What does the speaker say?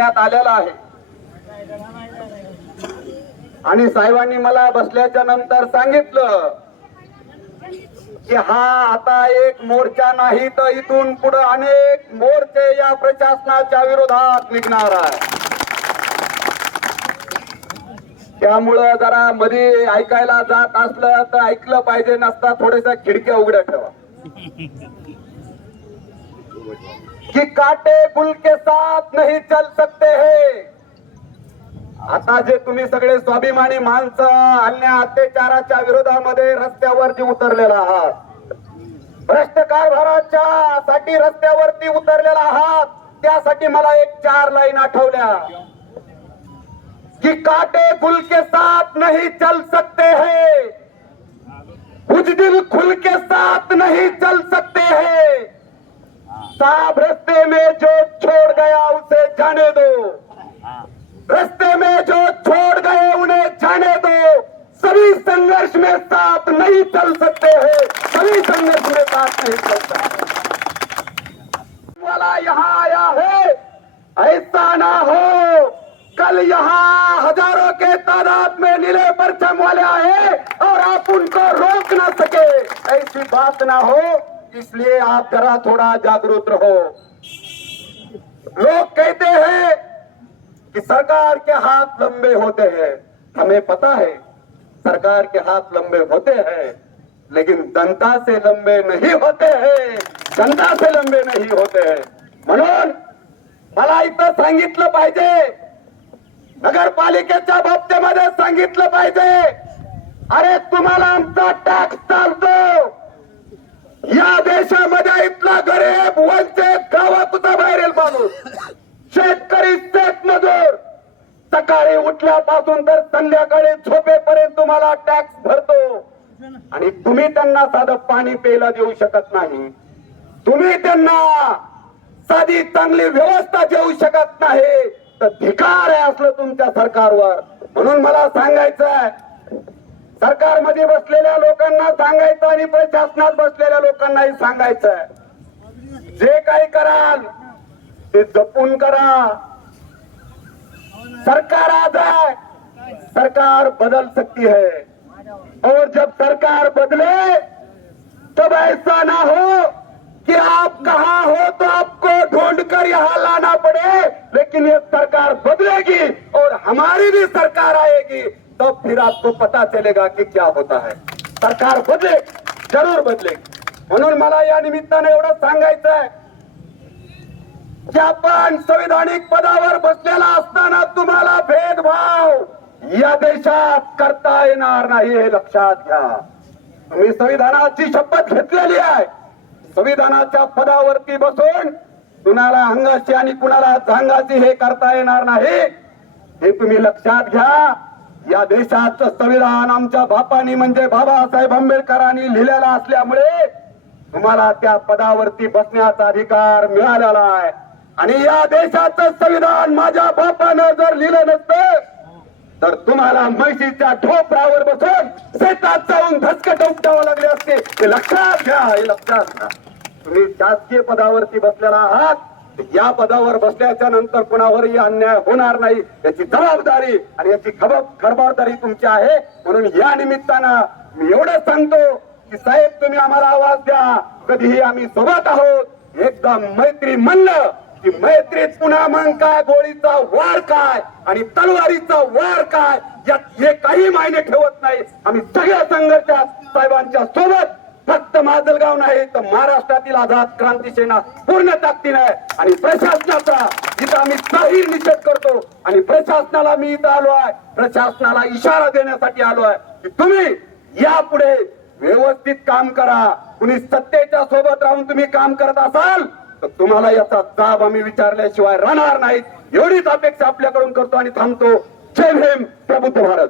देण्यात आलेला आहे. आणि साहेबांनी मला बसल्याच्या नंतर सांगितलं की हा आता एक मोर्चा नाही तर इथून पुढे अनेक मोर्चे या प्रशासनाच्या विरोधात निघणार आहे. त्यामुळं जरा मध्ये ऐकायला जात असलं तर ऐकलं पाहिजे नसता थोड्याशा खिडक्या उघड्या ठेवा. कि काटे गुल के साथ नहीं चल सकते हैं। आता जे तुम्ही सगळे स्वाभिमानी माणसं अन्य अत्याचाराच्या विरोधामध्ये रस्त्यावरती उतरलेला आहात. भ्रष्ट कारभाराच्या साठी रस्त्यावरती उतरलेला आहात. त्यासाठी मला एक चार लाईन आठवल्या. कि काटे गुल के साथ नहीं चल सकते हैं. कुछ दिल खुल के साथ नहीं चल सकते हैं. साहब रस्ते में जो छोड़ गया उसे जाने दो। रस्ते में जो छोड़ गए उन्हें जाने दो। सभी संघर्ष में साथ नहीं चल सकते हैं। सभी संघर्ष में साथ नहीं चल सकते। वाला यहाँ आया है। ऐसा ना हो। कल यहाँ हजारों के तादाद में नीले परचम वाले आए और आप उनको रोक ना सके। ऐसी बात ना हो। इसलिए आप जरा थोड़ा जागरूक रहो। लोग कहते हैं कि सरकार के हाथ लंबे होते हैं। हमें पता है सरकार के हाथ लंबे होते हैं लेकिन जनता से लंबे नहीं होते हैं। जनता से लंबे नहीं होते हैं। म्हणून मला इथं सांगितलं पाहिजे। नगरपालिकेच्या बाबतीमध्ये सांगितलं पाहिजे। अरे तुम्हाला आमचा टॅक्स चालतो. या देशामध्ये इथला गरीब वंचित गावातुचा बाहेरील माणूस. शेतकरी शेतमजूर सकाळी उठल्यापासून तर संध्याकाळी झोपेपर्यंत तुम्हाला टॅक्स भरतो. आणि तुम्ही त्यांना साधं पाणी प्यायला देऊ शकत नाही. तुम्ही त्यांना साधी चांगली व्यवस्था देऊ शकत नाही. तर धिकार आहे असलं तुमच्या सरकारवर. म्हणून मला सांगायचं आहे सरकारमध्ये बसलेल्या लोकांना सांगायचं आणि प्रशासनात बसलेल्या लोकांनाही सांगायचं जे काही कराल ते जपून करा. सरकार आज है सरकार बदल सकती है और जब सरकार बदले तब ऐसा ना हो कि आप कहा हो तो आपको ढूंढ कर यहाँ लाना पड़े लेकिन ये सरकार बदलेगी और हमारी भी सरकार फिर आपको पता चलेगा कि क्या होता है। सरकार बदले जरूर बदले। म्हणून मला या निमित्ताने एवढं सांगायचं आहे की आपण संविधानिक पदावर बसलेला असताना तुम्हाला भेदभाव या देशात करता येणार नाही हे लक्षात घ्या. तुम्ही संविधानाची शपथ घेतलेली आहे. संविधानाच्या पदावरती बसून कुणाला अंगाशी आणि कुणाला झांगाशी हे करता येणार नाही हे तुम्ही लक्षात घ्या. या देशाचं संविधान आमच्या बापानी म्हणजे बाबासाहेब आंबेडकरांनी लिहिलेलं असल्यामुळे तुम्हाला त्या पदावरती बसण्याचा अधिकार मिळालेला आहे. आणि या देशाचं संविधान माझ्या बापानं जर लिहिलं नसतं तर तुम्हाला म्हैशीच्या ठोपरावर बसून शेतात जाऊन धसकट उपटावं लागले असते. हे लक्षात घ्या हे लक्षात घ्या. तुम्ही शासकीय पदावरती बसलेला आहात. या पदावर बसल्याच्या नंतर कुणावरही अन्याय होणार नाही याची जबाबदारी आणि याची खबर खबरदारी तुमची आहे. म्हणून या निमित्तानं मी एवढं सांगतो की साहेब तुम्ही आम्हाला आवाज द्या. कधीही आम्ही सोबत आहोत. एकदा मैत्री म्हणलं की मैत्रीत पुन्हा मग काय? गोळीचा वार काय? आणि तलवारीचा वार काय? यात हे काही मायने ठेवत नाही. आम्ही सगळ्या संघर्षात साहेबांच्या सोबत फक्त माजलगाव नाही तर महाराष्ट्रातील आझाद क्रांती सेना पूर्ण ताकदीन आहे. आणि प्रशासनाचा जिथं आम्ही जाहीर निषेध करतो आणि प्रशासनाला मी इथं आलो आहे प्रशासनाला इशारा देण्यासाठी आलो आहे की तुम्ही यापुढे व्यवस्थित काम करा. कुणी सत्तेच्या सोबत राहून तुम्ही काम करत असाल तर तुम्हाला याचा जाब आम्ही विचारल्याशिवाय राहणार नाहीत. एवढीच अपेक्षा आपल्याकडून करतो आणि थांबतो. जय भीम प्रबुद्ध भारत.